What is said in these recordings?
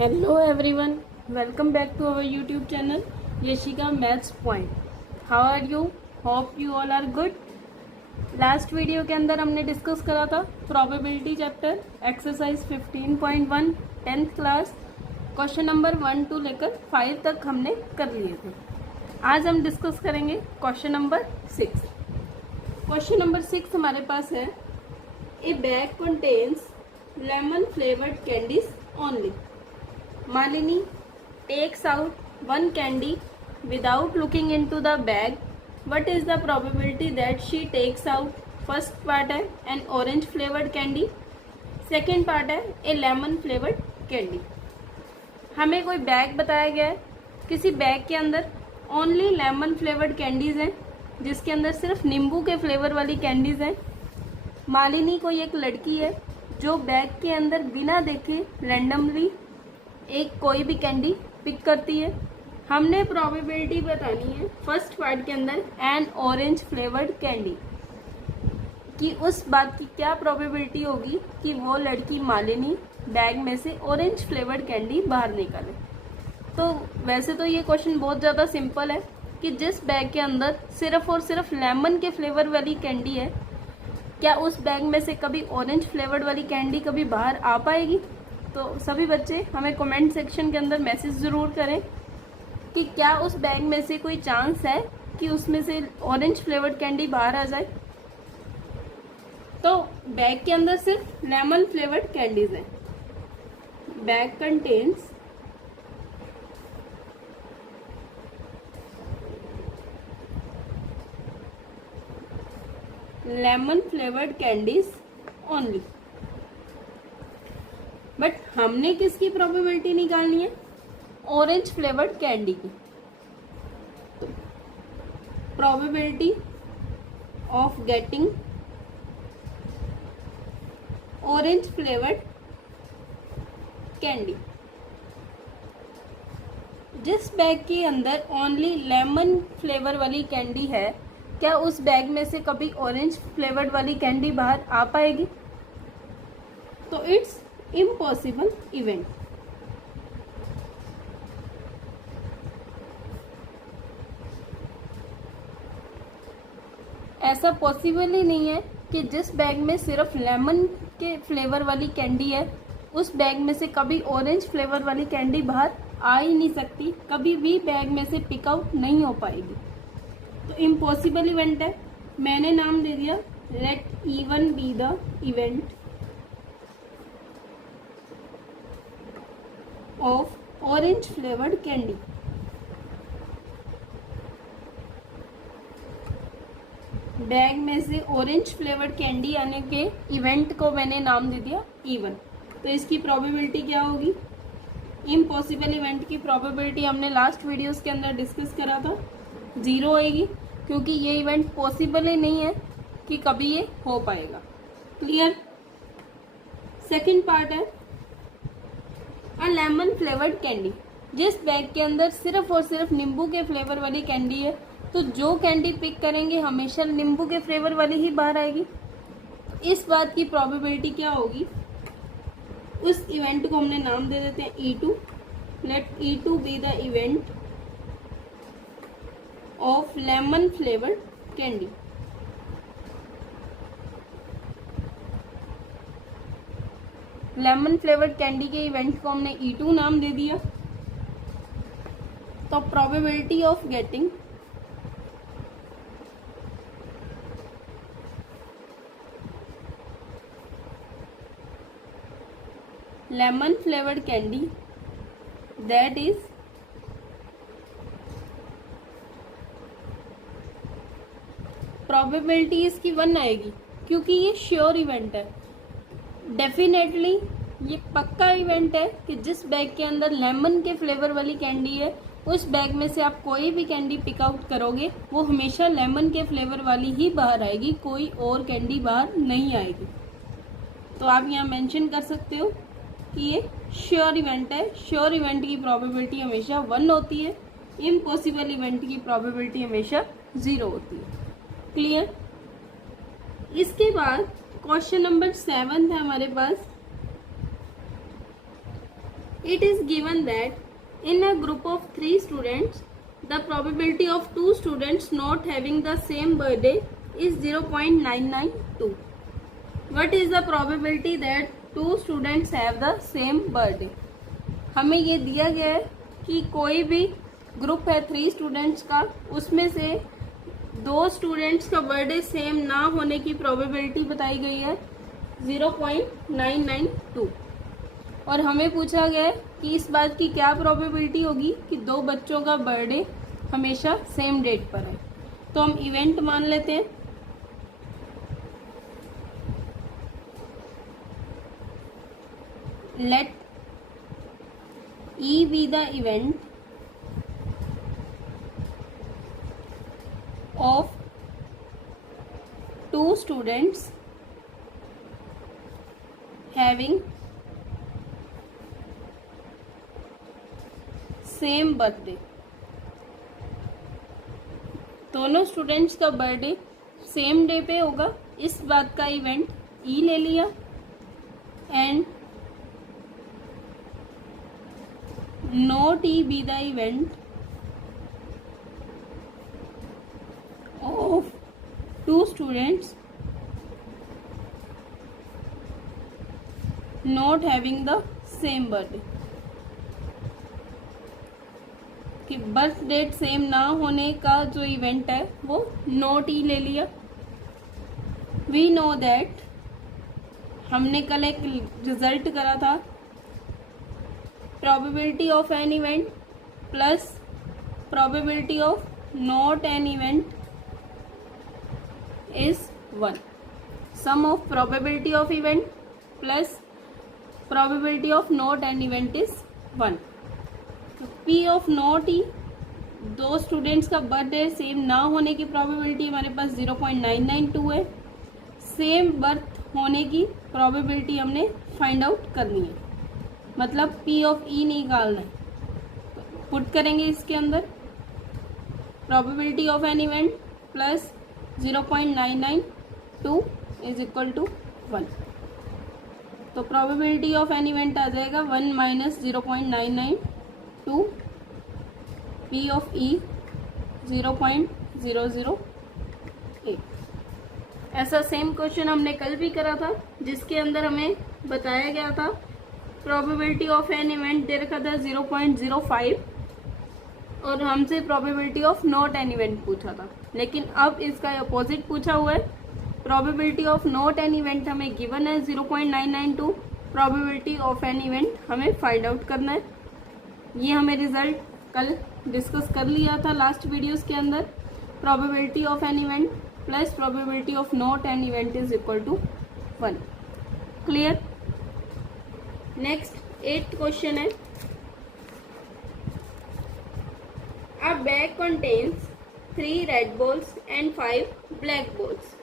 Hello everyone, welcome back to our YouTube channel Yashika Maths Point. How are you? Hope you all are good. Last video के अंदर हमने discuss करा था probability chapter exercise 15.1 10th class question number 1 to लेकर 5 तक हमने कर लिए थे। आज हम डिस्कस करेंगे क्वेश्चन नंबर 6। क्वेश्चन नंबर 6 हमारे पास है ए bag contains lemon flavoured candies only. Malini takes out one candy without looking into the bag. What is the probability that she takes out? First part है an orange flavored candy, second part है a lemon flavored candy. हमें कोई bag बताया गया है, किसी बैग के अंदर ओनली लेमन फ्लेवर्ड कैंडीज हैं, जिसके अंदर सिर्फ नींबू के फ्लेवर वाली कैंडीज हैं। मालिनी कोई एक लड़की है जो बैग के अंदर बिना देखे रैंडमली एक कोई भी कैंडी पिक करती है। हमने प्रोबेबिलिटी बतानी है फर्स्ट पार्ट के अंदर एन ऑरेंज फ्लेवर्ड कैंडी कि उस बात की क्या प्रोबेबिलिटी होगी कि वो लड़की मालिनी बैग में से ऑरेंज फ्लेवर्ड कैंडी बाहर निकाले। तो वैसे तो ये क्वेश्चन बहुत ज़्यादा सिंपल है कि जिस बैग के अंदर सिर्फ और सिर्फ लेमन के फ्लेवर वाली कैंडी है, क्या उस बैग में से कभी ऑरेंज फ्लेवर्ड वाली कैंडी कभी बाहर आ पाएगी? तो सभी बच्चे हमें कमेंट सेक्शन के अंदर मैसेज ज़रूर करें कि क्या उस बैग में से कोई चांस है कि उसमें से ऑरेंज फ्लेवर्ड कैंडी बाहर आ जाए। तो बैग के अंदर सिर्फ लेमन फ्लेवर्ड कैंडीज हैं। Bag contains lemon flavoured candies only. But हमने किसकी प्रोबेबिलिटी निकालनी है? ऑरेंज फ्लेवर्ड कैंडी की। Probability of getting orange flavoured candy. जिस बैग के अंदर ओनली लेमन फ्लेवर वाली कैंडी है, क्या उस बैग में से कभी ऑरेंज फ्लेवर्ड वाली कैंडी बाहर आ पाएगी? तो इट्स इम्पॉसिबल इवेंट। ऐसा पॉसिबल ही नहीं है कि जिस बैग में सिर्फ लेमन के फ्लेवर वाली कैंडी है, उस बैग में से कभी ऑरेंज फ्लेवर वाली कैंडी बाहर आ ही नहीं सकती, कभी भी बैग में से पिक आउट नहीं हो पाएगी। तो इम्पॉसिबल इवेंट है। मैंने नाम दे दिया let E one be the event of orange flavoured candy. Bag में से ऑरेंज फ्लेवर्ड कैंडी आने के इवेंट को मैंने नाम दे दिया इवन। तो इसकी प्रोबेबिलिटी क्या होगी? इम्पॉसिबल इवेंट की प्रोबेबिलिटी हमने लास्ट वीडियोस के अंदर डिस्कस करा था, 0 आएगी, क्योंकि ये इवेंट पॉसिबल ही नहीं है कि कभी ये हो पाएगा। क्लियर? सेकंड पार्ट है लेमन फ्लेवर्ड कैंडी। जिस बैग के अंदर सिर्फ और सिर्फ नींबू के फ्लेवर वाली कैंडी है, तो जो कैंडी पिक करेंगे हमेशा नींबू के फ्लेवर वाली ही बाहर आएगी। इस बात की प्रोबेबिलिटी क्या होगी? उस इवेंट को हमने नाम दे देते हैं E2। Let E2 be the event of lemon flavoured candy. Lemon flavoured candy के इवेंट को हमने E2 नाम दे दिया। तो probability of getting lemon flavoured candy that is probability इसकी 1 आएगी, क्योंकि ये श्योर इवेंट है। डेफिनेटली ये पक्का इवेंट है कि जिस बैग के अंदर लेमन के फ्लेवर वाली कैंडी है, उस बैग में से आप कोई भी कैंडी पिक आउट करोगे वो हमेशा लेमन के फ्लेवर वाली ही बाहर आएगी, कोई और कैंडी बाहर नहीं आएगी। तो आप यहाँ मेंशन कर सकते हो कि ये श्योर इवेंट है। श्योर इवेंट की प्रोबेबिलिटी हमेशा 1 होती है, इम्पॉसिबल इवेंट की प्रोबेबिलिटी हमेशा 0 होती है। क्लियर? इसके बाद क्वेश्चन नंबर 7 है हमारे पास It is given that in a group of 3 students, the probability of 2 students not having the same birthday is 0.992. What is the probability that 2 students have the same birthday? हमें ये दिया गया है कि कोई भी ग्रुप है 3 स्टूडेंट्स का, उसमें से 2 स्टूडेंट्स का बर्थडे सेम ना होने की प्रोबेबिलिटी बताई गई है 0.992। और हमें पूछा गया है कि इस बात की क्या प्रोबेबिलिटी होगी कि 2 बच्चों का बर्थडे हमेशा सेम डेट पर है। तो हम इवेंट मान लेते हैं। Let E be the event of 2 students having same birthday। दोनों स्टूडेंट्स का बर्थडे सेम डे पे होगा, इस बात का इवेंट ई ले लिया। And not E be the event of 2 students not having the same birthday। कि बर्थ डेट सेम ना होने का जो इवेंट है वो नॉट ई ले लिया। वी नो दैट, हमने कल एक रिजल्ट करा था, probability of an event plus probability of not an event is 1। sum of probability of event plus probability of not an event is 1। तो P of not E, 2 students का birthday same ना होने की probability हमारे पास 0.992 है। Same birth होने की probability हमने फाइंड आउट करनी है, मतलब P ऑफ E निकालना है। पुट करेंगे इसके अंदर probability of an event plus 0.992 is equal to 1। तो प्रोबेबिलिटी ऑफ एन इवेंट आ जाएगा 1 माइनस 0.992, P ऑफ E 0.008। ऐसा सेम क्वेश्चन हमने कल भी करा था, जिसके अंदर हमें बताया गया था प्रोबेबिलिटी ऑफ एन इवेंट दे रखा था 0.05 और हमसे probability of not an event पूछा था। लेकिन अब इसका अपोजिट पूछा हुआ है, probability of not an event हमें गिवन है 0.992, प्रोबेबिलिटी ऑफ एन इवेंट हमें फाइंड आउट करना है। ये हमें रिजल्ट कल डिस्कस कर लिया था लास्ट वीडियोस के अंदर। Probability of an event plus probability of not an event is equal to 1। Clear? Next 8th question है, a bag contains 3 red balls and 5 black balls.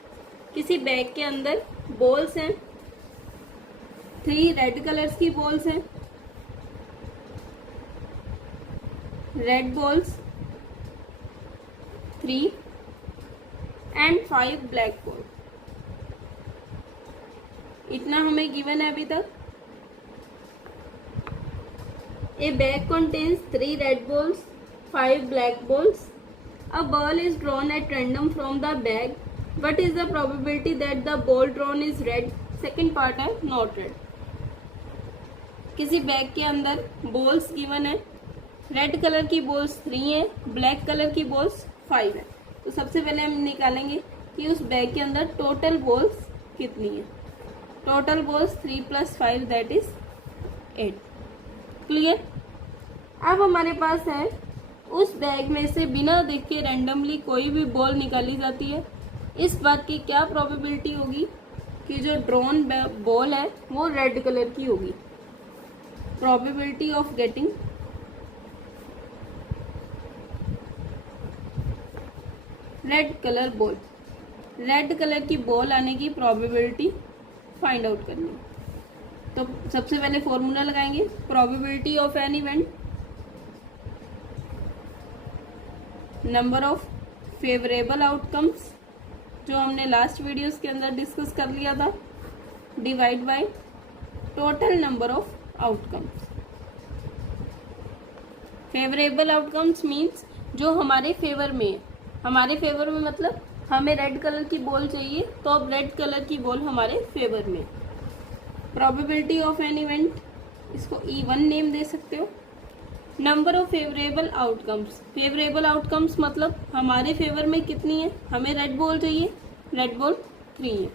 किसी बैग के अंदर बॉल्स हैं, 3 रेड कलर्स की बॉल्स हैं, red balls 3 and 5 black balls. इतना हमें गिवन है अभी तक। A bag contains 3 red balls, 5 black balls. A ball is drawn at random from the bag. What is the probability that the ball drawn is red? Second part है not red। किसी बैग के अंदर balls given है, red colour की balls 3 है, black colour की balls 5 है। तो सबसे पहले हम निकालेंगे कि उस बैग के अंदर टोटल बॉल्स कितनी है। Total balls 3 + 5 that is 8। Clear? अब हमारे पास है उस बैग में से बिना देखे रैंडमली कोई भी बॉल निकाली जाती है। इस बात की क्या प्रोबेबिलिटी होगी कि जो ड्रॉन बॉल है वो रेड कलर की होगी। Probability of getting red colour ball, red colour की बॉल आने की प्रोबेबिलिटी फाइंड आउट करनी है। तो सबसे पहले फॉर्मूला लगाएंगे, probability of an event, number of favourable outcomes जो हमने लास्ट वीडियोस के अंदर डिस्कस कर लिया था, divide by total number of outcomes. Favourable outcomes means जो हमारे फेवर में है। हमारे फेवर में मतलब हमें रेड कलर की बॉल चाहिए, तो अब रेड कलर की बॉल हमारे फेवर में। प्रोबेबिलिटी ऑफ एन इवेंट, इसको E1 नेम दे सकते हो। Number of favourable outcomes, favourable outcomes मतलब हमारे फेवर में कितनी है, हमें रेड बॉल चाहिए, रेड बॉल 3 है।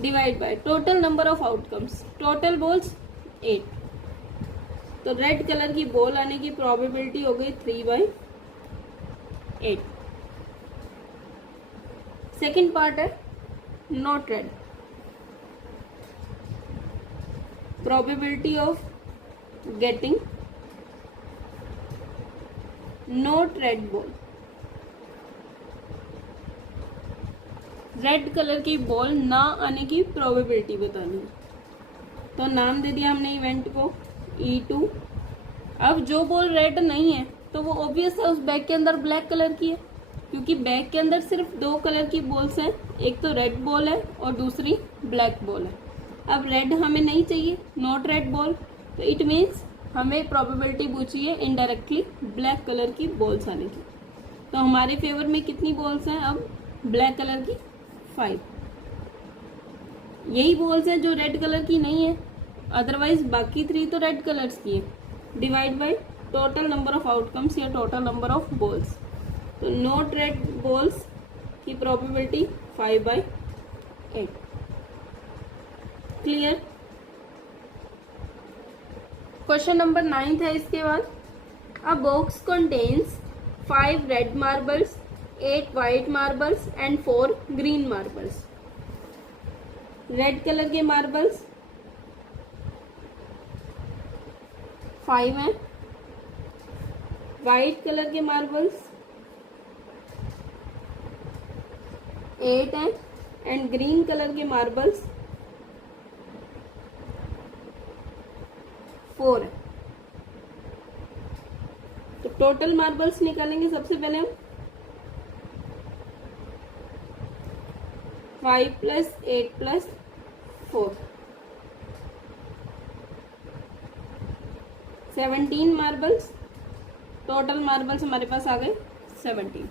Divide by total number of outcomes, total balls 8, तो रेड कलर की बॉल आने की प्रोबेबिलिटी हो गई 3/8। सेकेंड पार्ट है not red, probability of getting not red ball. Red colour की बॉल ना आने की प्रोबेबिलिटी बतानी है, तो नाम दे दिया हमने इवेंट को E2। अब जो बॉल रेड नहीं है तो वो ऑब्वियस है उस बैग के अंदर ब्लैक कलर की है, क्योंकि बैग के अंदर सिर्फ 2 कलर की बॉल्स हैं, एक तो रेड बॉल है और दूसरी ब्लैक बॉल है। अब रेड हमें नहीं चाहिए, नॉट रेड बॉल, तो इट मीन्स हमें प्रोबेबिलिटी पूछी है इनडायरेक्टली ब्लैक कलर की बॉल्स आने की। तो हमारे फेवर में कितनी बॉल्स हैं अब, ब्लैक कलर की 5। यही बॉल्स हैं जो रेड कलर की नहीं है, अदरवाइज बाकी 3 तो रेड कलर्स की है। Divide by total number of outcomes या टोटल नंबर ऑफ बॉल्स, तो नॉट रेड बॉल्स की प्रोबेबिलिटी 5/8। क्लियर। क्वेश्चन नंबर 9 है इसके बाद। अ box contains 5 red marbles, 8 white marbles and 4 green marbles. Red colour के मार्बल्स 5 हैं, वाइट कलर के marbles 8 हैं एंड ग्रीन कलर के मार्बल्स 4 है। तो टोटल मार्बल्स निकालेंगे सबसे पहले हम। 5 + 8 + 4, 17 मार्बल्स। टोटल मार्बल्स हमारे पास आ गए 17।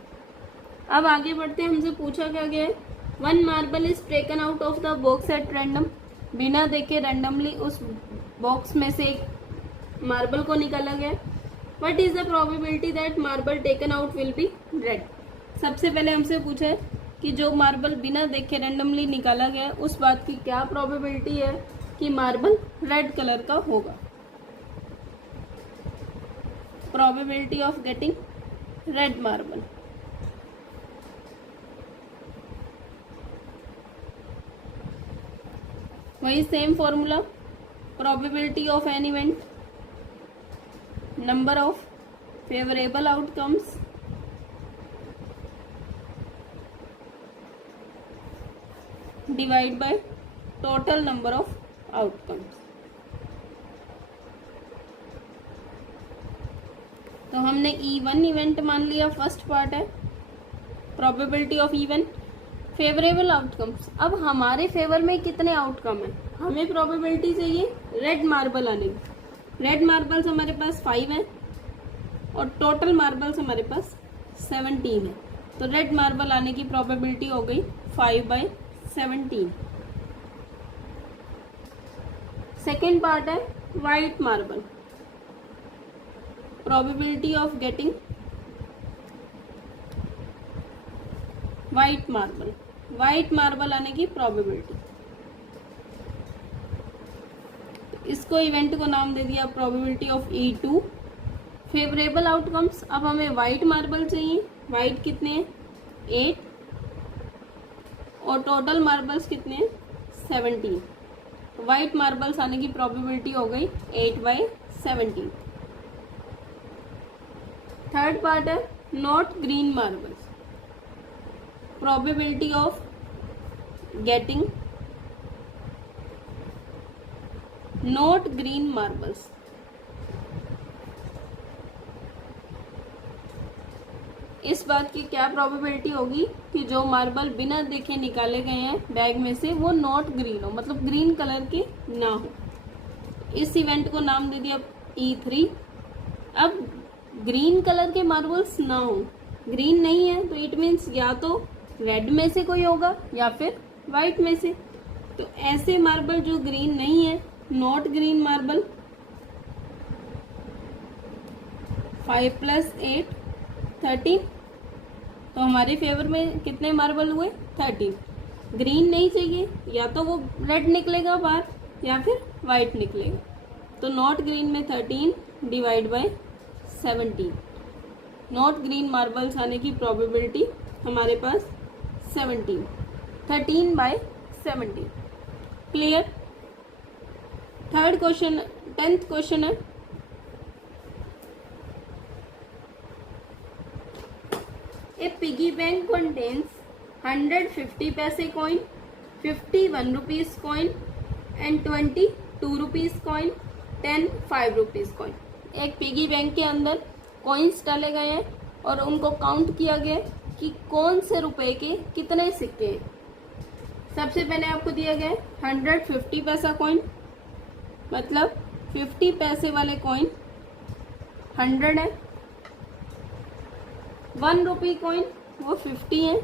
अब आगे बढ़ते हैं, हमसे पूछा क्या गया है, 1 marble is taken out of the box at random, बिना देखे रैंडमली उस बॉक्स में से एक मार्बल को निकाला गया। What is the probability that marble taken out will be red. सबसे पहले हमसे पूछा है कि जो मार्बल बिना देखे रैंडमली निकाला गया उस बात की क्या प्रोबेबिलिटी है कि मार्बल रेड कलर का होगा। Probability of getting red marble, वही same formula, probability of an event, number of favourable outcomes divide by total number of outcomes. तो हमने E1 इवेंट मान लिया, फर्स्ट पार्ट है probability of event. Favourable outcomes, अब हमारे फेवर में कितने आउटकम है, हमें प्रोबेबिलिटी चाहिए रेड मार्बल आने की। रेड मार्बल्स हमारे पास 5 हैं और टोटल मार्बल्स हमारे पास 17 है, तो रेड मार्बल आने की प्रोबेबिलिटी हो गई 5/17। सेकेंड पार्ट है white marble, probability of getting white marble, white marble आने की प्रोबेबिलिटी। इसको इवेंट को नाम दे दिया probability of E2। Favourable outcomes, अब हमें वाइट मार्बल चाहिए, वाइट कितने हैं 8 और टोटल मार्बल्स कितने हैं 17। वाइट मार्बल्स आने की प्रोबेबिलिटी हो गई 8/17। थर्ड पार्ट है not green marbles, probability of getting not green marbles. इस बात की क्या प्रोबेबिलिटी होगी कि जो मार्बल बिना देखे निकाले गए हैं बैग में से वो नॉट ग्रीन हो, मतलब ग्रीन कलर के ना हो। इस इवेंट को नाम दे दिया E3। अब ग्रीन कलर के मार्बल्स ना हो, ग्रीन नहीं है तो इट मीन्स या तो रेड में से कोई होगा या फिर वाइट में से। तो ऐसे मार्बल जो ग्रीन नहीं है, नॉट ग्रीन मार्बल, 5 + 8 13, तो हमारे फेवर में कितने मार्बल हुए? 13। ग्रीन नहीं चाहिए, या तो वो रेड निकलेगा बाहर या फिर वाइट निकलेगा। तो नॉट ग्रीन में 13 divide by 17, not green marbles आने की प्रोबेबिलिटी हमारे पास 17, 13/17। Clear? Third question, 10th question है, ए पिगी बैंक contains 150 पैसे coin, 51 rupees coin and 22 rupees coin, 10 5 rupees coin. एक पिगी बैंक के अंदर कॉइन्स डाले गए हैं और उनको काउंट किया गया है कि कौन से रुपए के कितने सिक्के हैं। सबसे पहले आपको दिया गया है 150 पैसा कॉइन, मतलब 50 पैसे वाले कॉइन 100 है। 1 रुपी कॉइन वो 50 है।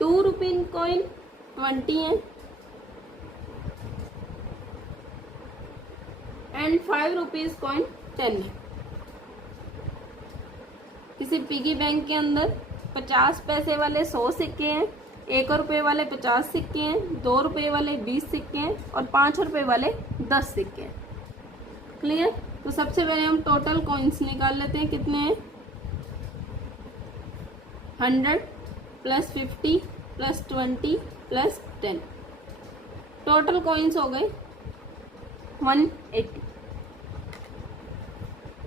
2 रुपी कॉइन 20 है एंड 5 रुपीज कॉइन 10 है। किसी पिगी बैंक के अंदर 50 पैसे वाले 100 सिक्के हैं, 1 रुपये वाले 50 सिक्के हैं, 2 रुपये वाले 20 सिक्के हैं और 5 रुपये वाले 10 सिक्के हैं। क्लियर? तो सबसे पहले हम टोटल कॉइन्स निकाल लेते हैं, कितने हैं? 100 + 50 + 20 + 10, टोटल कॉइन्स हो गए 180।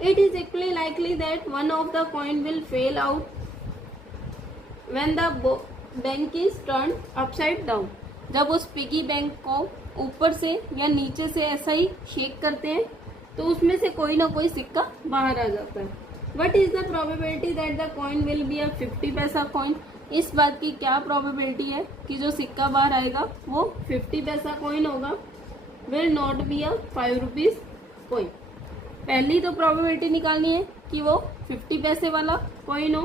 It is equally likely that one of the coin will fail out when the bank is turned upside down। जब उस पिगी बैंक को ऊपर से या नीचे से ऐसा ही शेक करते हैं तो उसमें से कोई ना कोई सिक्का बाहर आ जाता है। What is the probability that the coin will be a 50 पैसा कॉइन? इस बात की क्या प्रोबेबिलिटी है कि जो सिक्का बाहर आएगा वो 50 पैसा कॉइन होगा, will not be a 5 rupees coin. पहली तो प्रोबेबिलिटी निकालनी है कि वो 50 पैसे वाला कॉइन हो,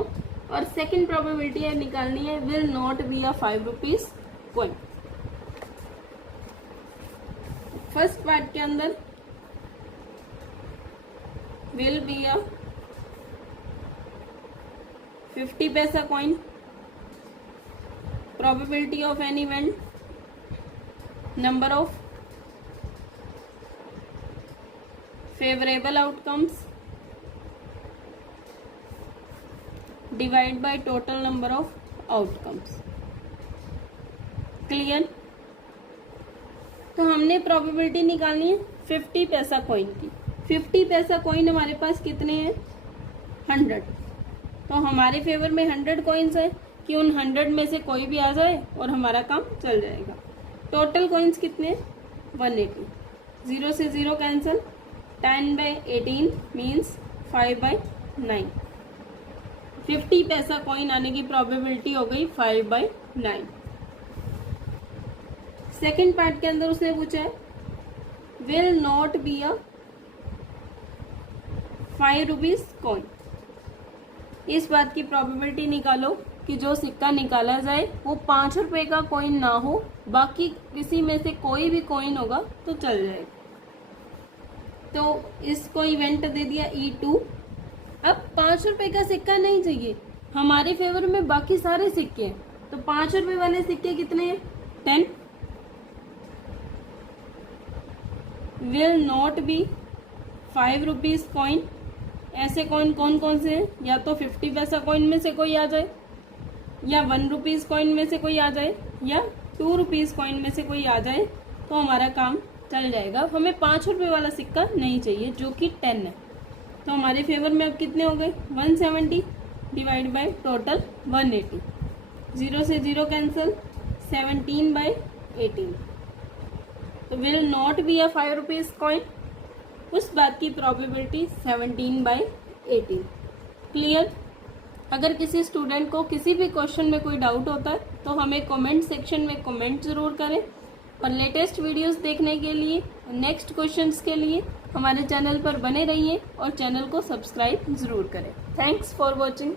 और सेकंड प्रोबेबिलिटी है निकालनी है will not be a 5 rupees coin. First part के अंदर विल बी अ 50 पैसा coin, probability of an event, number of favorable outcomes divide by total number of outcomes। Clear? तो हमने प्रोबेबिलिटी निकालनी है 50 पैसा कॉइन की। 50 पैसा कॉइन हमारे पास कितने हैं? 100। तो हमारे फेवर में 100 कॉइन्स है कि उन 100 में से कोई भी आ जाए और हमारा काम चल जाएगा। टोटल कॉइन्स कितने हैं? 180। 0 से 0 कैंसिल, 10/18 मीन्स 5/9। 50 पैसा कॉइन आने की प्रोबेबिलिटी हो गई 5/9। सेकेंड पार्ट के अंदर उसने पूछा है will not be a 5 rupees coin. इस बात की प्रोबेबिलिटी निकालो कि जो सिक्का निकाला जाए वो 5 रुपए का कॉइन ना हो, बाकी किसी में से कोई भी कॉइन होगा तो चल जाएगा। तो इसको इवेंट दे दिया E2। अब 5 रुपए का सिक्का नहीं चाहिए, हमारे फेवर में बाकी सारे सिक्के हैं। तो 5 रुपए वाले सिक्के कितने हैं? 10। Will not be 5 rupees coin. ऐसे कॉइन कौन कौन से हैं? या तो 50 पैसा कॉइन में से कोई आ जाए, या 1 रुपीज कॉइन में से कोई आ जाए, या 2 रुपीज कॉइन में से कोई आ जाए, तो हमारा काम चल जाएगा। हमें 5 रुपए वाला सिक्का नहीं चाहिए जो कि 10 है। तो हमारे फेवर में अब कितने हो गए? 170 डिवाइड बाय टोटल 180। 0 से 0 कैंसिल, 17/18। तो will not be a 5 rupees coin. उस बात की प्रोबेबिलिटी 17/18। क्लियर? अगर किसी स्टूडेंट को किसी भी क्वेश्चन में कोई डाउट होता है तो हमें कमेंट सेक्शन में कमेंट ज़रूर करें। और लेटेस्ट वीडियोस देखने के लिए, नेक्स्ट क्वेश्चंस के लिए हमारे चैनल पर बने रहिए और चैनल को सब्सक्राइब ज़रूर करें। Thanks for watching.